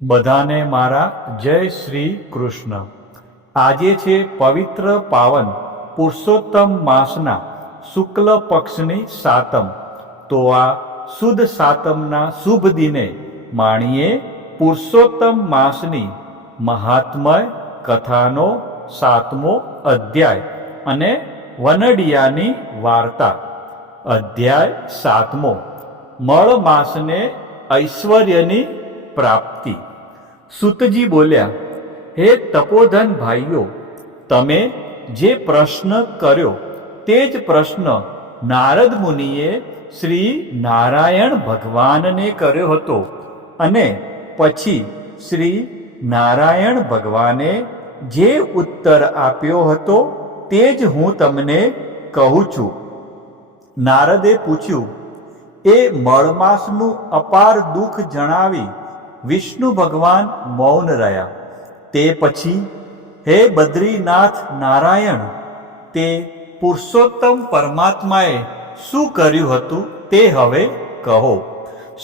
બધાને મારા જય શ્રી કૃષ્ણ। આજે છે પવિત્ર પાવન પુરુષોત્તમ માસના શુક્લ પક્ષની સાતમ। તો આ સુદ સાતમના શુભ દિને માણીએ પુરુષોત્તમ માસની મહાત્મય કથાનો 7મો અધ્યાય અને વનડિયાની વાર્તા। અધ્યાય 7મો, મળ માસને ઐશ્વર્યની પ્રાપ્તિ। સૂતજી બોલ્યા, હે તપોધન ભાઈઓ, તમે જે પ્રશ્ન કર્યો તે જ પ્રશ્ન નારદ મુનિએ શ્રી નારાયણ ભગવાનને કર્યો હતો, અને પછી શ્રી નારાયણ ભગવાને જે ઉત્તર આપ્યો હતો તે જ હું તમને કહું છું। નારદે પૂછ્યું, એ મળમાસનું અપાર દુઃખ જણાવી વિષ્ણુ ભગવાન મૌન રહ્યા। તે પછી, હે બદ્રીનાથ નારાયણ, તે પુરુષોત્તમ પરમાત્માએ શું કર્યું હતું તે હવે કહો।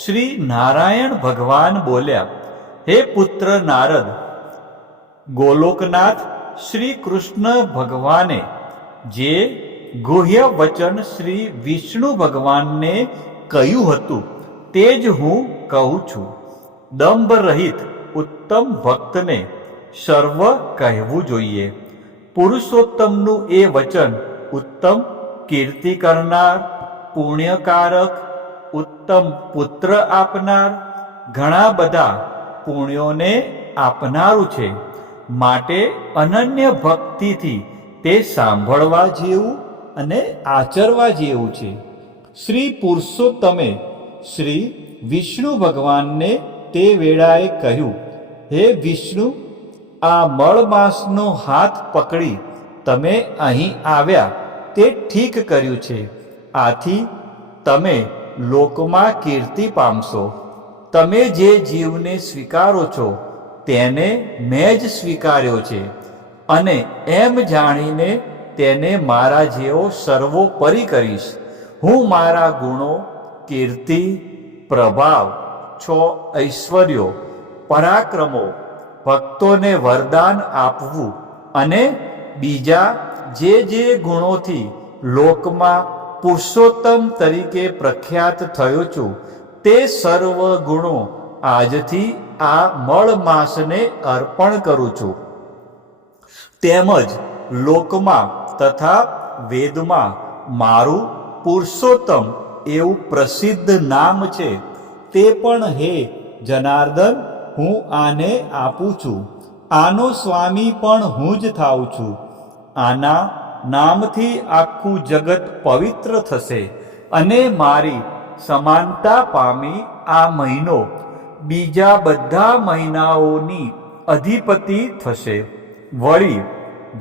શ્રી નારાયણ ભગવાન બોલ્યા, હે પુત્ર નારદ, ગોલોકનાથ શ્રી કૃષ્ણ ભગવાને જે ગુહ્ય વચન શ્રી વિષ્ણુ ભગવાનને કહ્યું હતું તે જ હું કહું છું। દંભ રહિત ઉત્તમ ભક્તને સર્વ કહેવું જોઈએ। પુરુષોત્તમનું એ વચન ઉત્તમ કીર્તિ કરનાર, પુણ્યકારક, ઉત્તમ પુત્ર આપનાર, ઘણા બધા પુણ્યોને આપનારું છે। માટે અનન્ય ભક્તિથી તે સાંભળવા જેવું અને આચરવા જેવું છે। શ્રી પુરુષોત્તમે શ્રી વિષ્ણુ ભગવાનને તે વેળાએ કહ્યું, હે વિષ્ણુ, આ મળમાસનો હાથ પકડી તમે અહીં આવ્યા તે ઠીક કર્યું છે। આથી તમે લોકમાં કીર્તિ પામશો। તમે જે જીવને સ્વીકારો છો તેને મેં જ સ્વીકાર્યો છે, અને એમ જાણીને તેને મારા જેવો સર્વોપરી કરીશ। હું મારા ગુણો, કીર્તિ, પ્રભાવ, 6 ઐશ્વર્યો, પરાક્રમો, ભક્તોને વરદાન આપવું અને બીજા જે ગુણોથી લોકમાં પુરુષોત્તમ તરીકે પ્રખ્યાત થયો છું તે સર્વ ગુણો આજથી આ મળ માસને અર્પણ કરું છું। તેમજ લોકમાં તથા વેદમાં મારું પુરુષોત્તમ એવું પ્રસિદ્ધ નામ છે, તે પણ હે જનાર્દન હું આને આપું છું। આનો સ્વામી પણ હું જ થાઉં છું। આના નામથી આખું જગત પવિત્ર થશે, અને મારી સમાનતા પામી આ મહિનો બીજા બધા મહિનાઓની અધિપતિ થશે। વળી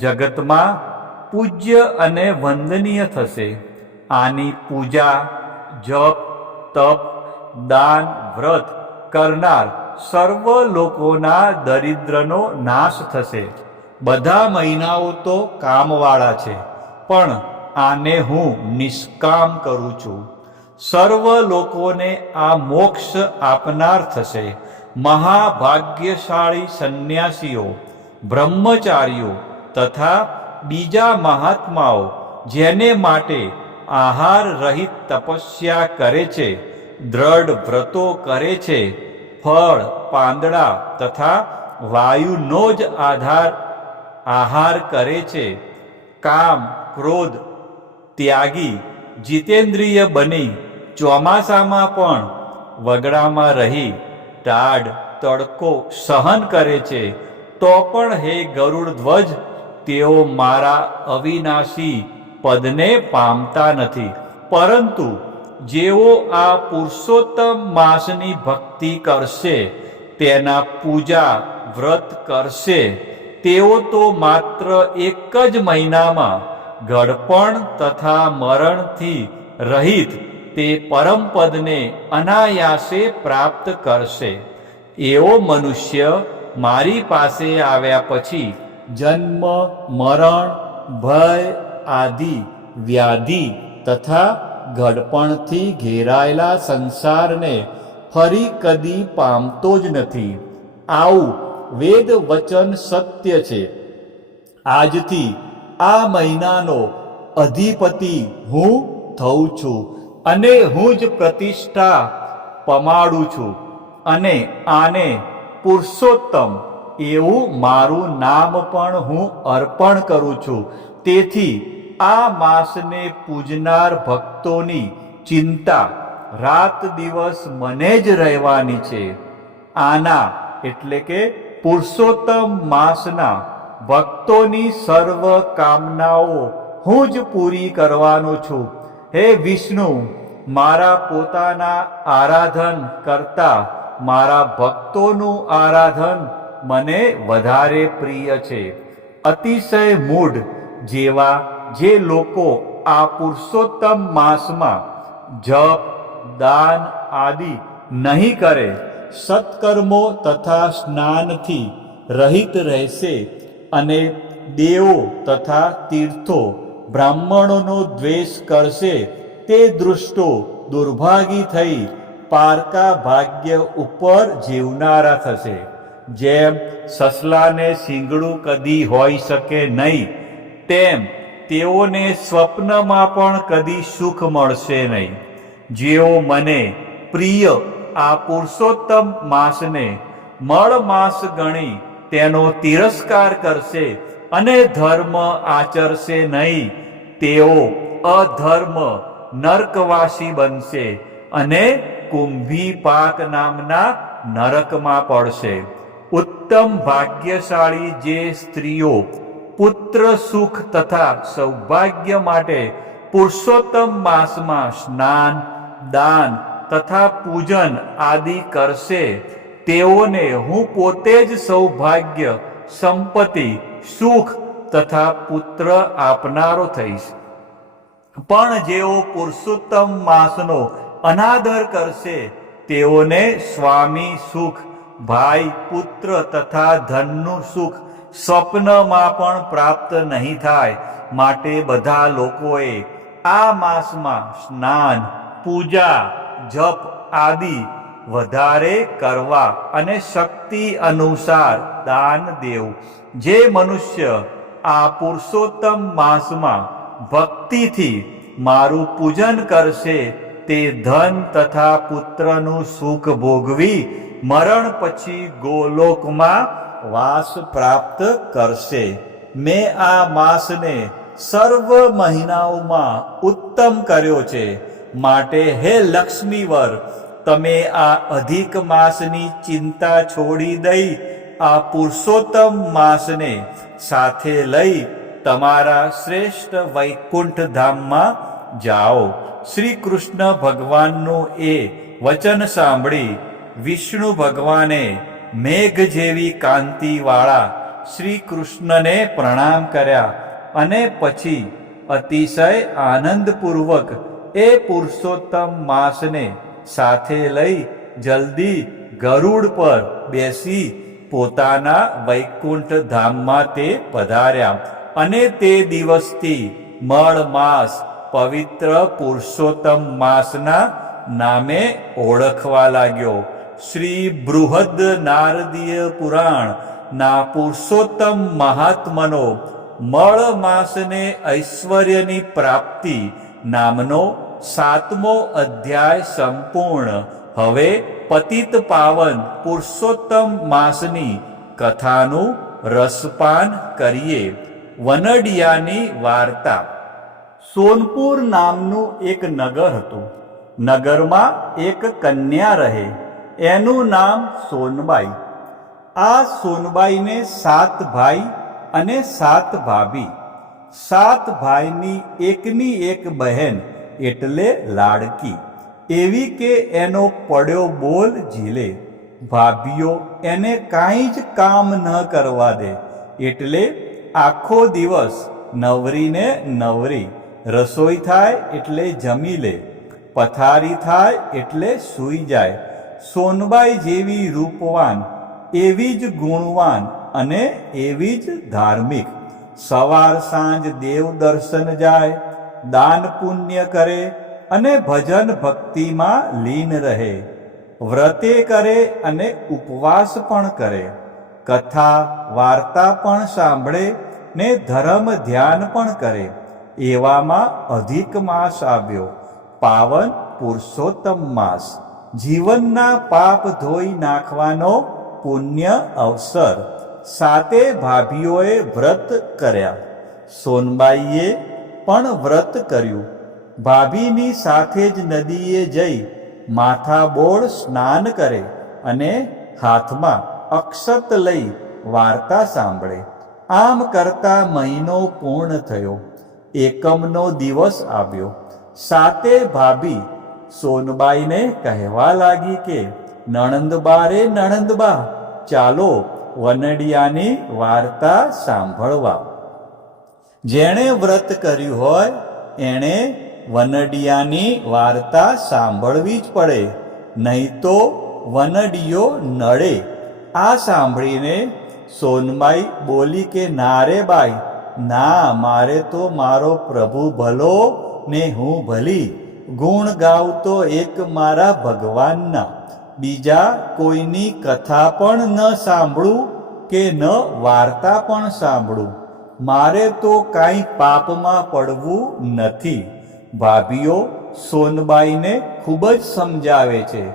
જગતમાં પૂજ્ય અને વંદનીય થશે। આની પૂજા, જપ, તપ, દાન, વ્રત કરનાર સર્વ લોકોના દરિદ્રનો નાશ થશે। બધા મહિનાઓ તો કામવાળા છે, પણ આને હું નિષ્કામ કરું છું। સર્વ લોકોને આ મોક્ષ આપનાર થશે। મહાભાગ્યશાળી સંન્યાસીઓ, બ્રહ્મચારીઓ તથા બીજા મહાત્માઓ જેને માટે આહાર રહિત તપસ્યા કરે છે, દ્રઢ વ્રતો કરે છે, ફળ, પાંદડા તથા વાયુનો જ આહાર કરે છે, કામ ક્રોધ ત્યાગી જીતેન્દ્રિય બની ચોમાસામાં પણ વગડામાં રહી ટાઢ તડકો સહન કરે છે, તો પણ હે ગરુડ ધ્વજ, તેઓ મારા અવિનાશી પદને પામતા નથી। પરંતુ જેઓ આ પુરુષોત્તમ માસની ભક્તિ કરશે, તેના પૂજા વ્રત કરશે, તેઓ તો માત્ર એક જ મહિનામાં ઘડપણ તથા મરણથી રહિત તે પરમપદને અનાયાસે પ્રાપ્ત કરશે। એવો મનુષ્ય મારી પાસે આવ્યા પછી જન્મ, મરણ, ભય આદિ વ્યાધિ તથા ઘડપણથી ઘેરાયેલા સંસારને ફરી કદી પામતો જ નથી। આવું વેદ વચન સત્ય છે. આજથી આ મહિનાનો અધિપતિ હું થઉં છું અને હું જ પ્રતિષ્ઠા પમાડું છું અને આને પુરુષોત્તમ એવું મારું નામ પણ હું અર્પણ કરું છું. તેથી આ માસને પૂજનાર ભક્તોની ચિંતા રાત દિવસ મને જ રહેવાની છે. આના એટલે કે પુરુષોત્તમ માસના ભક્તોની સર્વ કામનાઓ હું જ પૂરી કરવાનો છું. હે વિષ્ણુ, મારા પોતાના આરાધન કરતા મારા ભક્તોનું આરાધન મને વધારે પ્રિય છે. અતિશય મૂઢ જેવા જે લોકો આ પુરુષોત્તમ માસમાં જપ દાન આદિ નહીં કરે, સત્કર્મો તથા સ્નાનથી રહિત રહેશે અને દેવો તથા તીર્થો બ્રાહ્મણોનો દ્વેષ કરશે, તે દૃષ્ટો દુર્ભાગી થઈ પારકા ભાગ્ય ઉપર જીવનારા થશે. જેમ સસલાને શીંગડું કદી હોઈ શકે નહીં, તેમ તેઓને સ્વપ્નમાં પણ કદી સુખ મળશે નહીં. જેઓ મને પ્રિય આ પુરુષોત્તમ માસને મળ માસ ગણી તેનો તિરસ્કાર કરશે અને ધર્મ આચરશે નહીં, તેઓ અધર્મ નરકવાસી બનશે અને કુંભી પાક નામના નરકમાં પડશે. ઉત્તમ ભાગ્યશાળી જે સ્ત્રીઓ પુત્ર સુખ તથા સૌભાગ્ય માટે પુરુષોત્તમ માસમાં સ્નાન દાન તથા પૂજન આદિ કરશે, તેઓને હું પોતે જ સૌભાગ્ય સંપત્તિ સુખ તથા પુત્ર આપનારો થઈશ. પણ જેઓ પુરુષોત્તમ માસનો અનાદર કરશે, તેઓને સ્વામી સુખ ભાઈ પુત્ર તથા ધનનું સુખ સ્વપ્નમાં પણ પ્રાપ્ત નહીં થાય. માટે બધા લોકોએ આ માસમાં સ્નાન પૂજા જપ આદિ વધારે કરવા અને શક્તિ અનુસાર દાન દેવું. જે મનુષ્ય આ પુરુષોત્તમ માસમાં ભક્તિથી મારું પૂજન કરશે, તે ધન તથા પુત્રનું સુખ ભોગવી મરણ પછી ગોલોકમાં વાસ પ્રાપ્ત કરશે. મેં આ માસને સર્વ મહિનાઓમાં ઉત્તમ કર્યો છે. માટે હે લક્ષ્મીવર, તમે આ અધિક માસની ચિંતા છોડી દઈ આ પુરુષોત્તમ માસને સાથે લઈ તમારા શ્રેષ્ઠ વૈકુંઠ ધામમાં જાઓ. શ્રી કૃષ્ણ ભગવાનનું એ વચન સાંભળી વિષ્ણુ ભગવાને મેઘ જેવી કાંતિવાળા શ્રી કૃષ્ણને પ્રણામ કર્યા અને પછી અતિશય આનંદપૂર્વક એ પુરુષોત્તમ માસને સાથે લઈ જલ્દી ગરુડ પર બેસી પોતાના વૈકુંઠ ધામમાં તે પધાર્યા અને તે દિવસથી મળ માસ પવિત્ર પુરુષોત્તમ માસના નામે ઓળખવા લાગ્યો. શ્રી બૃહદ નારદીય પુરાણ ના પુરુષોત્તમ મહાત્મનો મળ માસને ઐશ્વર્યની પ્રાપ્તિ નામનો 7મો અધ્યાય સંપૂર્ણ. હવે પતિત પાવન પુરુષોત્તમ માસની કથાનું રસપાન કરીએ. વનડિયાની વાર્તા. સોનપુર નામનું એક નગર હતું. નગરમાં એક કન્યા રહે, એનું નામ સોનબાઈ. આ સોનબાઈને 7 ભાઈ અને 7 ભાભી. 7 ભાઈની એકની એક બહેન એટલે લાડકી, એવી કે એનો પડ્યો બોલ ઝીલે. ભાભીઓ એને કાંઈ જ કામ ન કરવા દે, એટલે આખો દિવસ નવરીને નવરી. રસોઈ થાય એટલે જમી લે, પથારી થાય એટલે સૂઈ જાય. સોનબાઈ જેવી રૂપવાન, એવી જ ગુણવાન અને એવી જ ધાર્મિક. સવાર સાંજ દેવ દર્શન જાય, દાન પુણ્ય કરે અને ભજન ભક્તિમાં લીન રહે. વ્રતે કરે અને ઉપવાસ પણ કરે, કથા વાર્તા પણ સાંભળે ને ધર્મ ધ્યાન પણ કરે. એવામાં અધિક માસ આવ્યો, પાવન પુરુષોત્તમ માસ, જીવનના પાપ ધોઈ નાખવાનો પુણ્ય અવસર. 7 ભાભીઓએ વ્રત કર્યા. સોનબાઈએ પણ વ્રત કર્યું. ભાભીની સાથે જ નદીએ જઈ માથાબોળ સ્નાન કરે અને હાથમાં અક્ષત લઈ વાર્તા સાંભળે. આમ કરતા મહિનો પૂર્ણ થયો. એકમનો દિવસ આવ્યો. 7 ભાભી સોનબાઈને કહેવા લાગી કે નણંદબા રે નણંદબા, ચાલો વનડિયાની વાર્તા સાંભળવા. જેણે વ્રત કર્યું હોય એણે વનડિયાની વાર્તા સાંભળવી જ પડે, નહીં તો વનડિયો નડે. આ સાંભળીને સોનબાઈ બોલી કે ના રે બાઈ, ના, મારે તો મારો પ્રભુ ભલો ને હું ભલી. ગુણ ગાવતો એક મારા ભગવાનના, બીજા કોઈની કથા પણ ન સાંભળું કે ન વાર્તા પણ સાંભળું. મારે તો કાંઈ પાપમાં પડવું નથી. ભાભીઓ સોનબાઈને ખૂબ જ સમજાવે છે,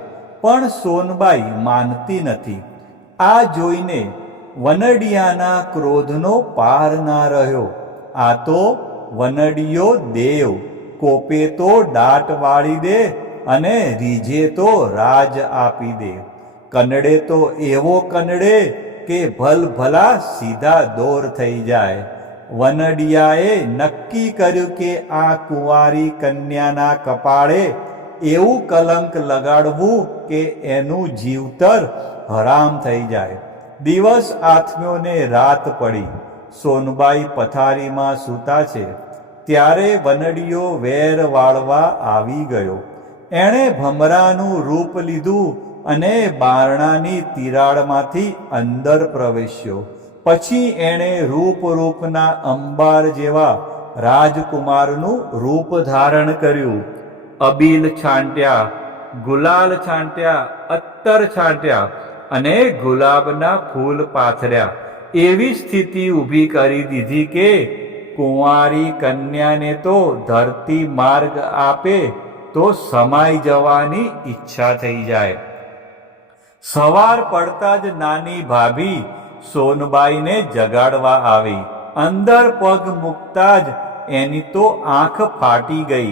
પણ સોનબાઈ માનતી નથી. આ જોઈને વનડિયાના ક્રોધનો પાર ના રહ્યો. આ તો વનડિયો દેવ, કોપે તો દાટ વાળી દે અને રીઝે તો રાજ આપી દે. કનડે તો એવો કનડે કે ભલભલા સીધા દોર થઈ જાય. વનડિયાએ નક્કી કર્યું કે આ કુંવારી કન્યાના કપાળે એવું કલંક લગાડવું કે એનું જીવતર હરામ થઈ જાય. દિવસ આથમ્યો ને રાત પડી. સોનબાઈ પથારીમાં સૂતા છે ત્યારે વનડિયો વેર વાળવા આવી ગયો. એણે ભમરાનું રૂપ લીધું અને બારણાની તિરાડમાંથી અંદર પ્રવેશ્યો. પછી એણે રૂપના અંબાર જેવા રાજકુમારનું રૂપ ધારણ કર્યું. અબીલ છાંટ્યા, ગુલાલ છાંટ્યા, અત્તર છાંટ્યા અને ગુલાબના ફૂલ પાથર્યા. એવી સ્થિતિ ઊભી કરી દીધી કે કુંવારી કન્યાને તો ધરતી માર્ગ આપે તો સમાઈ જવાની ઈચ્છા થઈ જાય. સવાર પડતા જ નાની ભાભી સોનબાઈને જગાડવા આવી. અંદર પગ મૂકતા જ એની તો આંખ ફાટી ગઈ.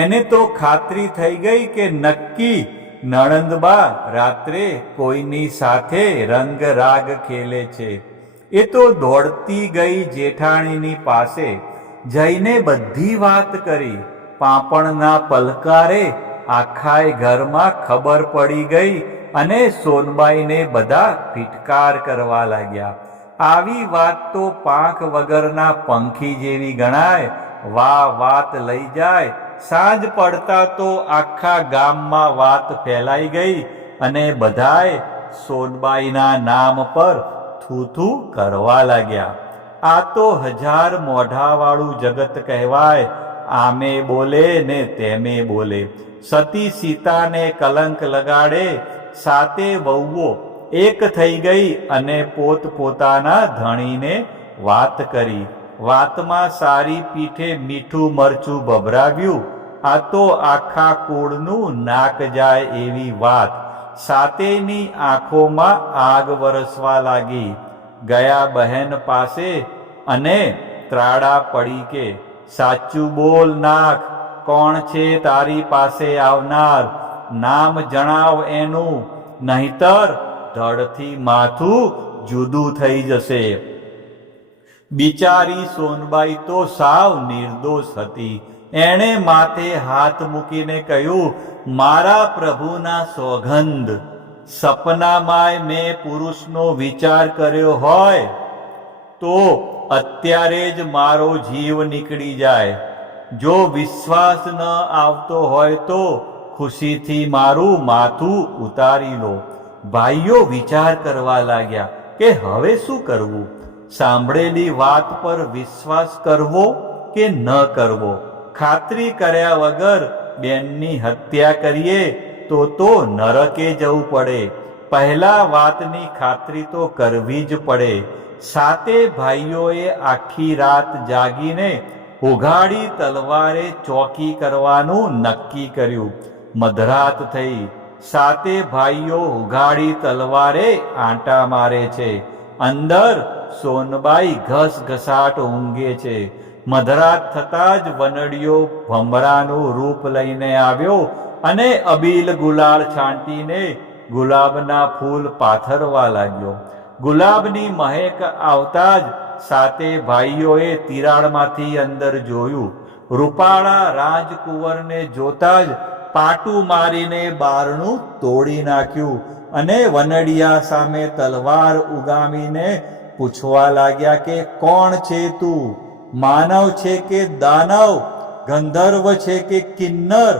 એને તો ખાતરી થઈ ગઈ કે નક્કી નણંદબા રાત્રે કોઈની સાથે રંગ રાગ ખેલે છે. એ તો દોડતી ગઈ જેઠાણીની પાસે, જઈને બધી વાત કરી. પાપણના પલકારે આખાય ઘરમાં ખબર પડી ગઈ અને સોનબાઈને બધા ફિટકાર કરવા લાગ્યા. આવી વાત તો પાંખ વગરના પંખી જેવી ગણાય. વાત લઈ જાય. સાંજ પડતા તો આખા ગામમાં વાત ફેલાઈ ગઈ અને બધાએ સોનબાઈના નામ પર થૂથું કરવા લાગ્યા. આ તો 1000 મોઢાવાળું જગત કહેવાય. આમે બોલે ને તેમે બોલે. સતી સીતાને કલંક લગાડે. 7 વહુઓ એક થઈ ગઈ અને પોતપોતાના ધણીને વાત કરી. વાતમાં સારી પીઠે મીઠું મરચું ભભરાવ્યું. આ તો આખા કુળનું નાક જાય એવી વાત. 7ની આંખોમાં આગ વરસવા લાગી. ગયા બહેન પાસે અને ત્રાડા પડી કે સાચું બોલ નાખ, કોણ છે તારી પાસે આવનાર? નામ જણાવ એનું, નહીતર ધડથી માથું જુદું થઈ જશે. બિચારી સોનબાઈ તો સાવ નિર્દોષ હતી. એણે માથે હાથ મૂકીને કહ્યું, મારા પ્રભુના સોગંધ, સપનામાંય મેં પુરુષનો વિચાર કર્યો હોય તો અત્યારે જ મારો જીવ નીકળી જાય. જો વિશ્વાસ ન આવતો હોય તો ખુશીથી મારું માથું ઉતારી લો. ભાઈઓ વિચાર કરવા લાગ્યા કે હવે શું કરવું. સાંભળેલી વાત પર વિશ્વાસ કરવો કે ન કરવો. ખાતરી કર્યા વગર બેનની હત્યા કરીએ તો નરકે જવું પડે. પહેલા વાતની ખાતરી તો કરવી જ પડે. સાતે ભાઈઓએ આખી રાત જાગીને ઉઘાડી તલવારે ચોકી કરવાનું નક્કી કર્યું. મધરાત થઈ. સાતે ભાઈઓ ઉઘાડી તલવારે આંટા મારે છે. અંદર સોનબાઈ ઘસઘસાટ ઊંઘે છે. મધરાત થતાં જ વનડિયો ભમરાનું રૂપ લઈને આવ્યો અને અબીલ ગુલાલ છાંટીને ગુલાબના ફૂલ પાથરવા લાગ્યો. ગુલાબની મહેક આવતા જ સાતે ભાઈઓએ તિરાડમાંથી અંદર જોયું. રૂપાળા રાજકુંવરને જોતા જ પાટું મારીને બારણું તોડી નાખ્યું અને વનડિયા સામે તલવાર ઉગામીને પૂછવા લાગ્યા કે કોણ છે તું? માનવ છે કે દાનવ? ગંધર્વ છે કે કિન્નર?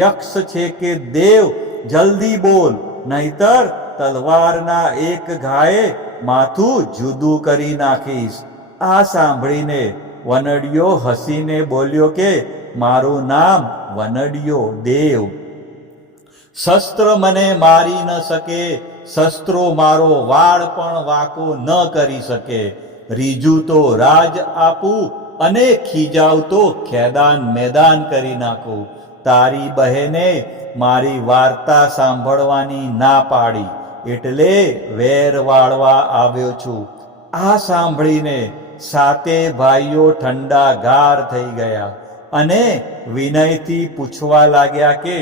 યક્ષ છે કે દેવ? જલ્દી બોલ, નહીતર તલવારના એક ઘાએ માથું જુદું કરી નાખીશ. આ સાંભળીને વનડિયો હસીને બોલ્યો કે મારું નામ વનડિયો દેવ. શસ્ત્ર મને મારી ન શકે, શસ્ત્રો મારો વાળ પણ વાંકો ન કરી શકે. રીજું તો રાજ આપું અને ખીજાવ તો ખેદાન મેદાન કરી નાખું. તારી બહેને મારી વાર્તા સાંભળવાની ના પાડી, એટલે વેર વાળવા આવ્યો છું. આ સાંભળીને સાતે ભાઈઓ ઠંડા ગાર થઈ ગયા અને વિનયથી પૂછવા લાગ્યા કે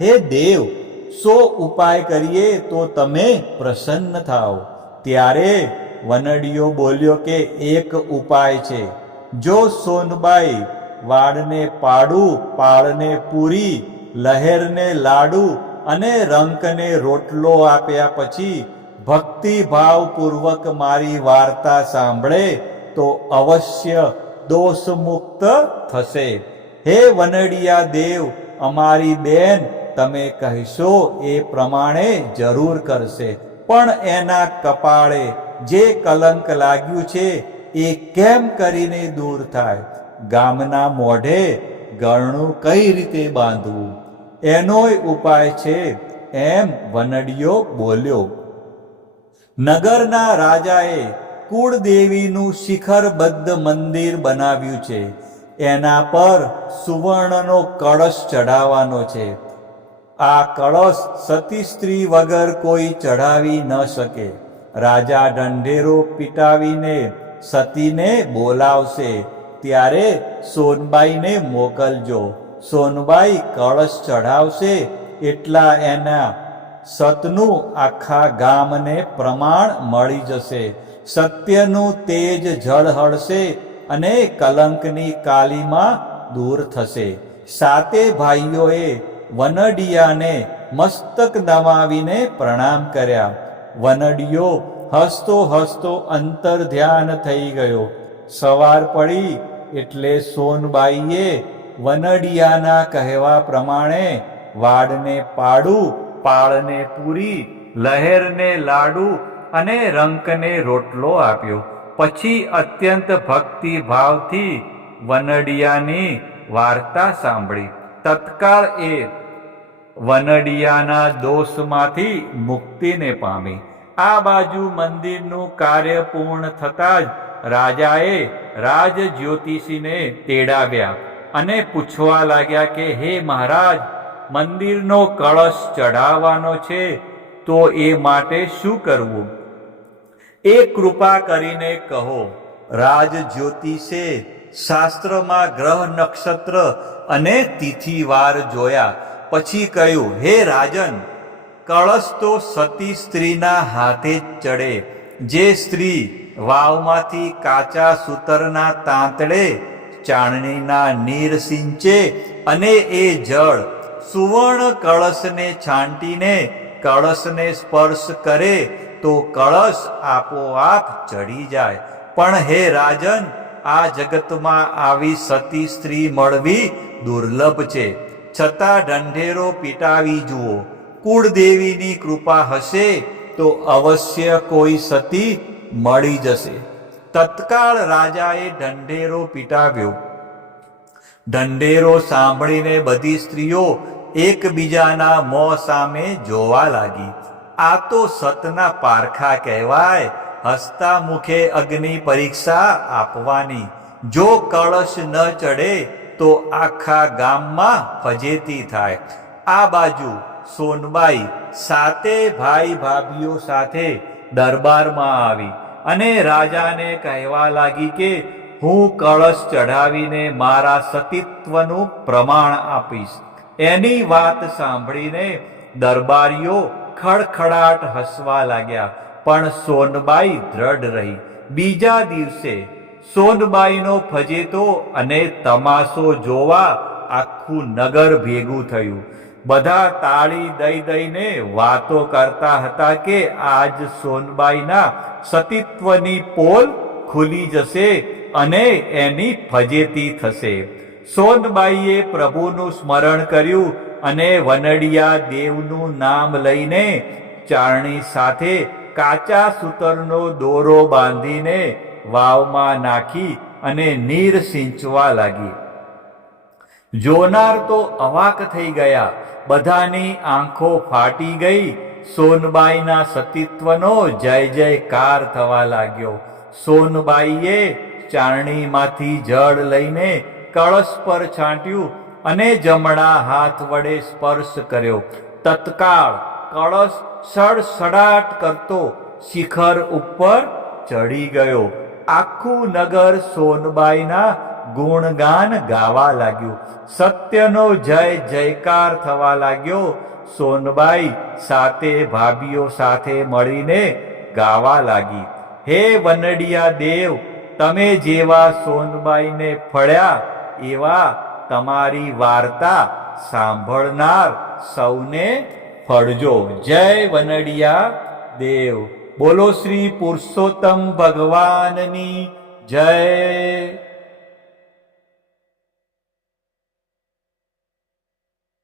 હે દેવ, શો ઉપાય કરીએ તો તમે પ્રસન્ન થાઓ? ત્યારે વનડિયો બોલ્યો કે એક ઉપાય છે. જો સોનબાઈ વાડને પાડું, પાળને પૂરી, લહેરને લાડુ અને રંકને રોટલો આપ્યા પછી ભક્તિભાવપૂર્વક મારી વાર્તા સાંભળે તો અવશ્ય દોષ મુક્ત થશે. હે વનડિયા દેવ, અમારી બેન તમે કહેશો એ પ્રમાણે જરૂર કરશે, પણ એના કપાળે જે કલંક લાગ્યું છે એ કેમ કરીને દૂર થાય? ગામના મોઢે ગળણું કઈ રીતે બાંધવું? એનોય ઉપાય છે, એમ વનડિયો બોલ્યો. નગરના રાજાએ કુળદેવીનું શિખરબદ્ધ મંદિર બનાવ્યું છે. એના પર સુવર્ણનો કળશ ચઢાવવાનો છે. આ કળશ સતી સ્ત્રી વગર કોઈ ચઢાવી ન શકે. રાજા ઢંઢેરો પીટાવીને સતીને બોલાવશે, ત્યારે સોનબાઈને મોકલજો. સોનબાઈ કળશ ચઢાવશે એટલા એના સતનું આખા ગામને પ્રમાણ મળી જશે. સત્યનું તેજ ઝળહળશે અને કલંકની કાલીમાં દૂર થશે. સાતે ભાઈઓએ વનડિયાને મસ્તક નમાવીને પ્રણામ કર્યા. વનડિયો હસતો હસતો અંતર ધ્યાન થઈ ગયો. સવાર પડી એટલે સોનબાઈએ વનડિયાના કહેવા પ્રમાણે વાડને પાડું, પાળને પૂરી, લહેરને લાડુ અને રંકને રોટલો આપ્યો. પછી અત્યંત ભક્તિભાવથી વનડિયાની વાર્તા સાંભળી. તત્કાળ એ વનડિયાના દોષમાંથી મુક્તિને પામી. આ બાજુ મંદિરનું કાર્ય પૂર્ણ થતાં જ રાજાએ રાજ જ્યોતિષીને તેડાવ્યા અને પૂછવા લાગ્યા કે હે મહારાજ, મંદિરનો કળશ ચઢાવવાનો છે તો એ માટે શું કરવું? એ કૃપા કરીને કહો. રાજ જ્યોતિષે શાસ્ત્રમાં ગ્રહ નક્ષત્ર અને તિથિવાર જોયા. પછી કહ્યું, હે રાજન, કળશ તો સતી સ્ત્રીના હાથે જ ચડે. જે સ્ત્રી વાવમાંથી કાચા સૂતરના તાંતડે ચાણણીના નીર સિંચે અને એ જળ સુવર્ણ કળશને છાંટીને કળશને સ્પર્શ કરે તો કળશ આપોઆપ ચડી જાય. પણ હે રાજન, આ જગતમાં આવી સતી સ્ત્રી મળવી દુર્લભ છે. છતાં ઢંઢેરો પીટાવી જુઓ. કુળદેવીની કૃપા હશે તો અવશ્ય કોઈ સતી મળી જશે. તત્કાળ રાજાએ ઢંઢેરો પીટાવ્યો. ઢંઢેરો સાંભળીને બધી સ્ત્રીઓ એકબીજાના મોં સામે જોવા લાગી. આ તો સતના પારખા કહેવાય. હસતા મુખે અગ્નિ પરીક્ષા આપવાની. જો કળશ ન ચડે તો આખા ગામમાં ફજેતી થાય. આ બાજુ સોનબાઈ સાતે ભાઈ ભાભીઓ સાથે દરબારમાં આવી અને રાજાને કહેવા લાગી કે હું કળશ ચઢાવીને મારા સતીત્વનું પ્રમાણ આપીશ. એની વાત સાંભળીને દરબારીઓ ખડખડાટ હસવા લાગ્યા, પણ સોનબાઈ દ્રઢ રહી. બીજા દિવસે સોનબાઈનો ફજેતો અને તમાશો જોવા આખું નગર ભેગું થયું. બધા તાળી દઈ દઈને વાતો કરતા હતા કે આજ સોનબાઈના સતીત્વની પોલ ખુલી જશે અને એની ફજેતી થશે. સોનબાઈએ પ્રભુનું સ્મરણ કર્યું અને વનડિયા દેવનું નામ લઈને ચારણી સાથે કાચા સૂતરનો દોરો બાંધીને વાવમાં નાખી અને નીર સિંચવા લાગી. જોનાર તો અવાક થઈ ગયા. બધાની આંખો ફાટી ગઈ. સોનબાઈના સતીત્વનો જય જયકાર થવા લાગ્યો. સોનબાઈએ ચારણીમાંથી જળ લઈને કળશ પર છાંટ્યું અને જમણા હાથ વડે સ્પર્શ કર્યો. તત્કાળ કળશ સડસડાટ કરતો શિખર ઉપર ચડી ગયો. આખું નગર સોનબાઈના ગુણગાન ગાવા લાગ્યું. સત્યનો જય જયકાર થવા લાગ્યો. સોનબાઈ સાતે ભાભીઓ સાથે મળીને ગાવા લાગી. હે વનડિયા દેવ, તમે જેવા સોનબાઈને ફળ્યા એવા તમારી વાર્તા સાંભળનાર સૌને ફળજો. જય વનડિયા દેવ. બોલો શ્રી પુરુષોત્તમ ભગવાનની જય.